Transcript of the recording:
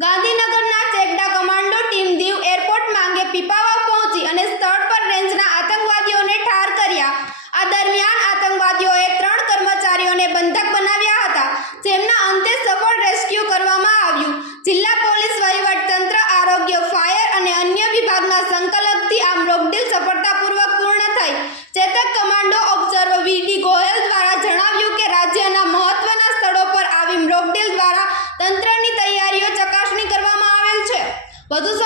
ગાંધીનગરના ચેકડા commando team Diu airport માંગે પીપાવાવ પહોંચી અને સ્થળ પર રેન્જના આતંકવાદીઓને ઠાર કર્યા. આ દરમિયાન આતંકવાદીઓએ ત્રણ કર્મચારીઓને બંધક બનાવ્યા હતા, જેમના અંતે સફળ રેસ્ક્યુ કરવામાં આવ્યું. જિલ્લા પોલીસ વહીવટતંત્ર, આરોગ્ય, ફાયર અને અન્ય વિભાગના સંકલનથી આ લોકડીલ સફળતાપૂર્વક But those